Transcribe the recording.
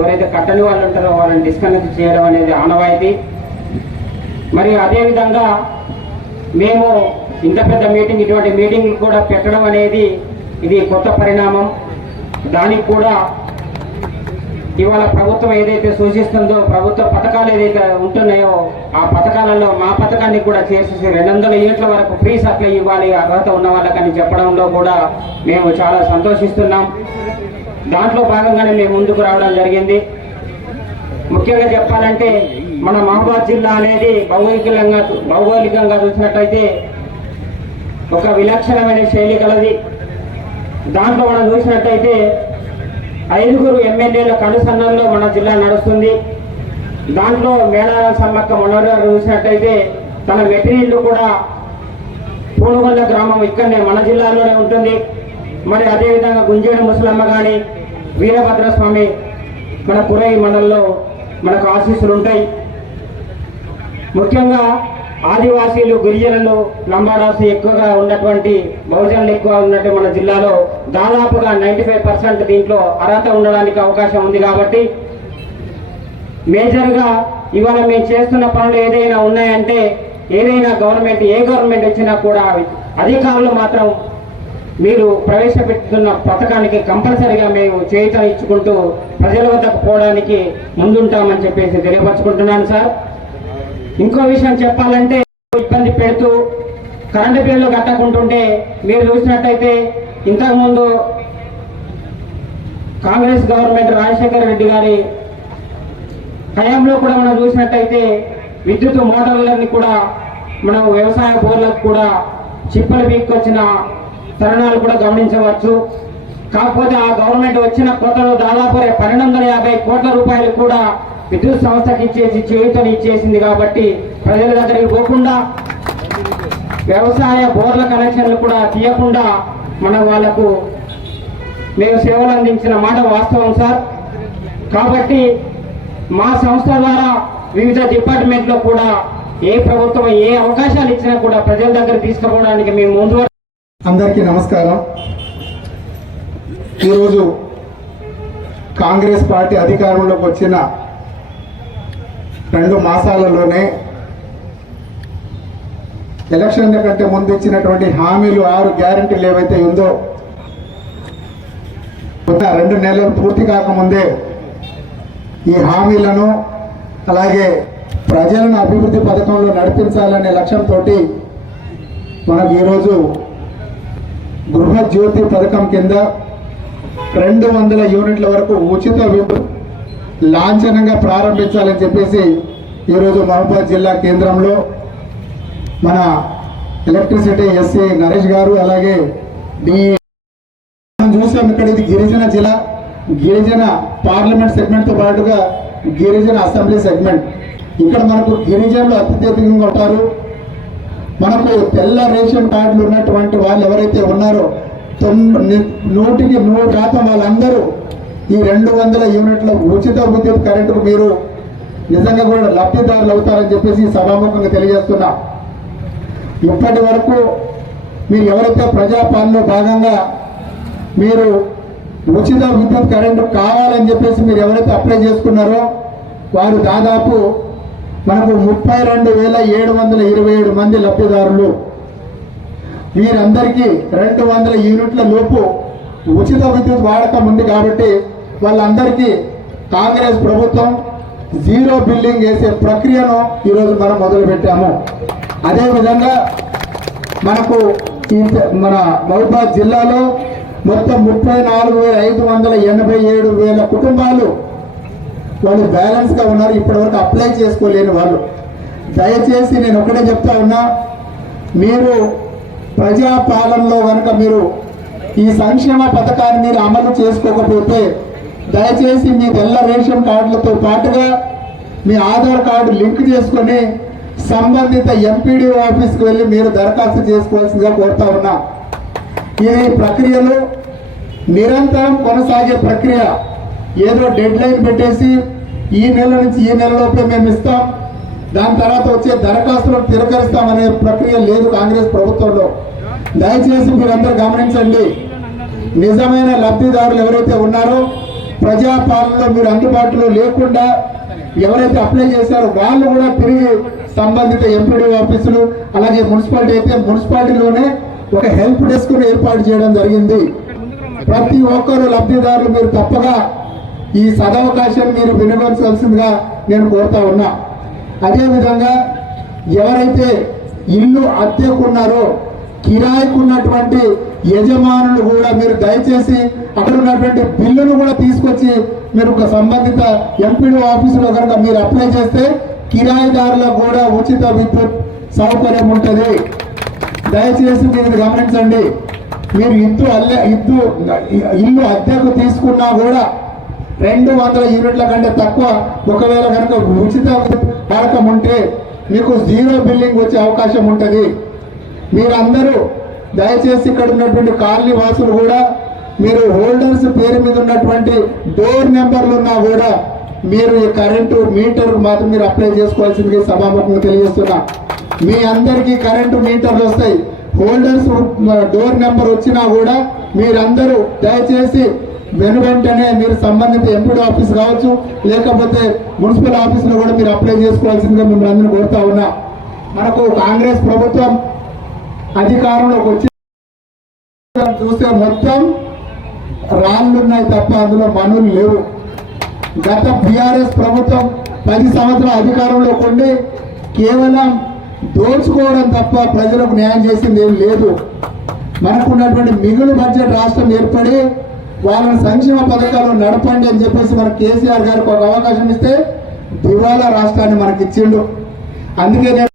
ఎవరైతే కట్టని వాళ్ళు ఉంటారో వాళ్ళని డిస్కనెక్ట్ చేయడం అనేది ఆనవాయితీ. మరి అదేవిధంగా మేము ఇంత పెద్ద మీటింగ్ ఇటువంటి మీటింగ్లు కూడా పెట్టడం అనేది ఇది కొత్త పరిణామం. దానికి కూడా ఇవాళ ప్రభుత్వం ఏదైతే సూచిస్తుందో ప్రభుత్వ పథకాలు ఏదైతే ఉంటున్నాయో ఆ పథకాలలో మా పథకాన్ని కూడా చేసేసి రెండు వందల యూనిట్ల వరకు ఫ్రీ సప్లై ఇవ్వాలి అర్హత ఉన్న వాళ్ళకని చెప్పడంలో కూడా మేము చాలా సంతోషిస్తున్నాం. దాంట్లో భాగంగానే మేము ముందుకు రావడం జరిగింది. ముఖ్యంగా చెప్పాలంటే మన మహబాద్ జిల్లా అనేది భౌగోళికంగా భౌగోళికంగా చూసినట్టయితే ఒక విలక్షణమైన శైలి కలది. దాంట్లో మనం చూసినట్టయితే ఐదుగురు ఎమ్మెల్యేల కనుసన్నంలో మన జిల్లా నడుస్తుంది. దాంట్లో మేళాల సమ్మక్క మనోహర్ చూసినట్టయితే తన మెటీరియల్ కూడా పూనుగొండ గ్రామం ఇక్కడనే మన జిల్లాలోనే ఉంటుంది. మరి అదేవిధంగా గుంజేడు ముసలమ్మ కానీ వీరభద్రస్వామి మన పురై మండలంలో మనకు ఆశీస్సులు ఉంటాయి. ముఖ్యంగా ఆదివాసీలు గిరిజనులు లంబారాసు ఎక్కువగా ఉన్నటువంటి బహుజనులు ఎక్కువ ఉన్నట్టు మన జిల్లాలో దాదాపుగా నైంటీ ఫైవ్ పర్సెంట్ దీంట్లో అర్హత ఉండడానికి అవకాశం ఉంది కాబట్టి మేజర్గా ఇవాళ మేము చేస్తున్న పనులు ఏదైనా ఉన్నాయంటే ఏదైనా గవర్నమెంట్ ఏ గవర్నమెంట్ వచ్చినా కూడా అధికారులు మాత్రం మీరు ప్రవేశపెట్టుతున్న పథకానికి కంపల్సరిగా మేము చేయుత ఇచ్చుకుంటూ ప్రజల వద్దకు పోవడానికి ముందుంటామని చెప్పేసి తెలియపరచుకుంటున్నాను సార్. ఇంకో విషయం చెప్పాలంటే ఇబ్బంది పెడుతూ కరెంటు బిల్లు కట్టకుంటుంటే మీరు చూసినట్టయితే ఇంతకుముందు కాంగ్రెస్ గవర్నమెంట్ రాజశేఖర రెడ్డి గారి హయాంలో కూడా మనం చూసినట్టయితే విద్యుత్ మోటార్లని కూడా మనం వ్యవసాయ బోర్లకు కూడా చిప్పలు పీక్కొచ్చిన తరుణాలు కూడా గమనించవచ్చు. కాకపోతే ఆ గవర్నమెంట్ వచ్చిన కొత్తలో దాదాపు పన్నెండు వందల యాభై కోట్ల రూపాయలు కూడా విద్యుత్ సంస్థకి ఇచ్చేసి చేయుతని ఇచ్చేసింది కాబట్టి ప్రజల దగ్గరికి పోకుండా వ్యవసాయ బోర్ల కనెక్షన్లు కూడా తీయకుండా మనం వాళ్ళకు మేము సేవలు అందించిన మాట వాస్తవం సార్. కాబట్టి మా సంస్థ ద్వారా వివిధ డిపార్ట్మెంట్లో కూడా ఏ ప్రభుత్వం ఏ అవకాశాలు ఇచ్చినా కూడా ప్రజల దగ్గర తీసుకుపోవడానికి మేము ముందు అందరికీ నమస్కారం. ఈరోజు కాంగ్రెస్ పార్టీ అధికారంలోకి వచ్చిన రెండు మాసాలలోనే ఎలక్షన్ల కంటే ముందు ఇచ్చినటువంటి హామీలు ఆరు గ్యారంటీలు ఏవైతే ఉందో ఉన్న రెండు నెలలు పూర్తి కాకముందే ఈ హామీలను అలాగే ప్రజలను అభివృద్ధి పథకంలో నడిపించాలనే లక్ష్యంతో మనకు ఈరోజు గృహ జ్యోతి పథకం కింద రెండు వందల యూనిట్ల వరకు ఉచిత విద్యుత్ లాంఛనంగా ప్రారంభించాలని చెప్పేసి ఈరోజు మహబూబాద్ జిల్లా కేంద్రంలో మన ఎలక్ట్రిసిటీ ఎస్సీ నరేష్ గారు అలాగే డి మనం చూసాం ఇక్కడ ఇది గిరిజన జిల్లా గిరిజన పార్లమెంట్ సెగ్మెంట్తో పాటుగా గిరిజన అసెంబ్లీ సెగ్మెంట్. ఇక్కడ మనకు గిరిజనులు అత్యధికంగా ఉంటారు. మనకు తెల్ల రేషన్ కార్డులు ఉన్నటువంటి వాళ్ళు ఎవరైతే ఉన్నారో తొమ్- నూటికి నూరు శాతం వాళ్ళందరూ ఈ రెండు వందల యూనిట్ల ఉచిత విద్యుత్ కరెంటుకు మీరు నిజంగా కూడా లబ్ధిదారులు అవుతారని చెప్పేసి సభాముఖంగా తెలియజేస్తున్నా. ఇప్పటి వరకు మీరు ఎవరైతే ప్రజాపాలనలో భాగంగా మీరు ఉచిత విద్యుత్ కరెంటు కావాలని చెప్పేసి మీరు ఎవరైతే అప్లై చేసుకున్నారో వారు దాదాపు మనకు ముప్పై రెండు వేల ఏడు వందల ఇరవై ఏడు మంది లబ్ధిదారులు. వీరందరికీ రెండు వందల యూనిట్ల లోపు ఉచిత విద్యుత్ వాడకం ఉంది కాబట్టి వాళ్ళందరికీ కాంగ్రెస్ ప్రభుత్వం జీరో బిల్డింగ్ వేసే ప్రక్రియను ఈరోజు మనం మొదలుపెట్టాము. అదేవిధంగా మనకు మన మహబూబాద్ జిల్లాలో మొత్తం ముప్పై నాలుగు వేల ఐదు వందల ఎనభై ఏడు వేల కుటుంబాలు వాళ్ళు బ్యాలెన్స్గా ఉన్నారు ఇప్పటివరకు అప్లై చేసుకోలేని వాళ్ళు. దయచేసి నేను ఒకటే చెప్తా ఉన్నా మీరు ప్రజా పాలనలో కనుక మీరు ఈ సంక్షేమ పథకాన్ని మీరు అమలు చేసుకోకపోతే దయచేసి మీ తెల్ల రేషన్ కార్డులతో పాటుగా మీ ఆధార్ కార్డు లింక్ చేసుకొని సంబంధిత ఎంపీడీఓ ఆఫీస్కి వెళ్ళి మీరు దరఖాస్తు చేసుకోవాల్సిందిగా కోరుతా ఉన్నా. ఈ ప్రక్రియలో నిరంతరం కొనసాగే ప్రక్రియ ఏదో డెడ్ లైన్ పెట్టేసి ఈ నెల నుంచి ఈ నెలలోపే మేము ఇస్తాం. దాని తర్వాత వచ్చే దరఖాస్తులను తిరకరిస్తామనే ప్రక్రియ లేదు కాంగ్రెస్ ప్రభుత్వంలో. దయచేసి మీరందరూ గమనించండి. నిజమైన లబ్ధిదారులు ఎవరైతే ఉన్నారో ప్రజాపాలనలో మీరు అందుబాటులో లేకుండా ఎవరైతే అప్లై చేశారో వాళ్ళు కూడా తిరిగి సంబంధిత ఎంపీడీ ఆఫీసులు అలాగే మున్సిపాలిటీ అయితే మున్సిపాలిటీలోనే ఒక హెల్ప్ డెస్క్ను ఏర్పాటు చేయడం జరిగింది. ప్రతి ఒక్కరు లబ్ధిదారులు మీరు తప్పగా ఈ సదవకాశం మీరు వినియోగించాల్సిందిగా నేను కోరుతా ఉన్నా. అదేవిధంగా ఎవరైతే ఇల్లు అద్దెకున్నారో కిరాయికున్నటువంటి యజమానులు కూడా మీరు దయచేసి అక్కడ ఉన్నటువంటి బిల్లును కూడా తీసుకొచ్చి మీరు ఒక సంబంధిత ఎంపీడీ ఆఫీసులో కనుక మీరు అప్లై చేస్తే కిరాయిదారులకు కూడా ఉచిత విద్యుత్ సౌకర్యం ఉంటుంది. దయచేసి మీరు గమనించండి. మీరు ఇద్దు అల్లె ఇద్దు ఇల్లు అద్దెకు తీసుకున్నా కూడా రెండు వందల యూనిట్ల కంటే తక్కువ. ఒకవేళ కనుక ఉచిత పథకం ఉంటే మీకు జీరో బిల్లింగ్ వచ్చే అవకాశం ఉంటుంది. మీరందరూ దయచేసి ఇక్కడ ఉన్నటువంటి కాలనీ వాసులు కూడా మీరు హోల్డర్స్ పేరు మీద ఉన్నటువంటి డోర్ నెంబర్లు ఉన్నా కూడా మీరు ఈ కరెంటు మీటర్ మాత్రం మీరు అప్లై చేసుకోవాల్సింది సభాముఖంగా తెలియజేస్తున్నా. మీ అందరికీ కరెంటు మీటర్లు వస్తాయి. హోల్డర్స్ డోర్ నెంబర్ వచ్చినా కూడా మీరందరూ దయచేసి వెనువెంటనే మీరు సంబంధిత ఎంపీడీ ఆఫీస్ కావచ్చు లేకపోతే మున్సిపల్ ఆఫీసులో కూడా మీరు అప్లై చేసుకోవాల్సిందిగా మిమ్మల్ని అందరినీ కోరుతా ఉన్నా. మనకు కాంగ్రెస్ ప్రభుత్వం అధికారంలోకి వచ్చి చూస్తే మొత్తం రాళ్ళు ఉన్నాయి తప్ప అందులో మనులు లేవు. గత బీఆర్ఎస్ ప్రభుత్వం పది సంవత్సరాల అధికారంలో ఉండి కేవలం దోచుకోవడం తప్ప ప్రజలకు న్యాయం చేసింది ఏం లేదు. మనకున్నటువంటి మిగులు బడ్జెట్ రాష్ట్రం ఏర్పడి వాళ్ళని సంక్షేమ పథకాలు నడపండి అని చెప్పేసి మన కేసీఆర్ గారికి ఒక అవకాశం ఇస్తే దివాలా రాష్ట్రాన్ని మనకి ఇచ్చిండు అందుకే నేను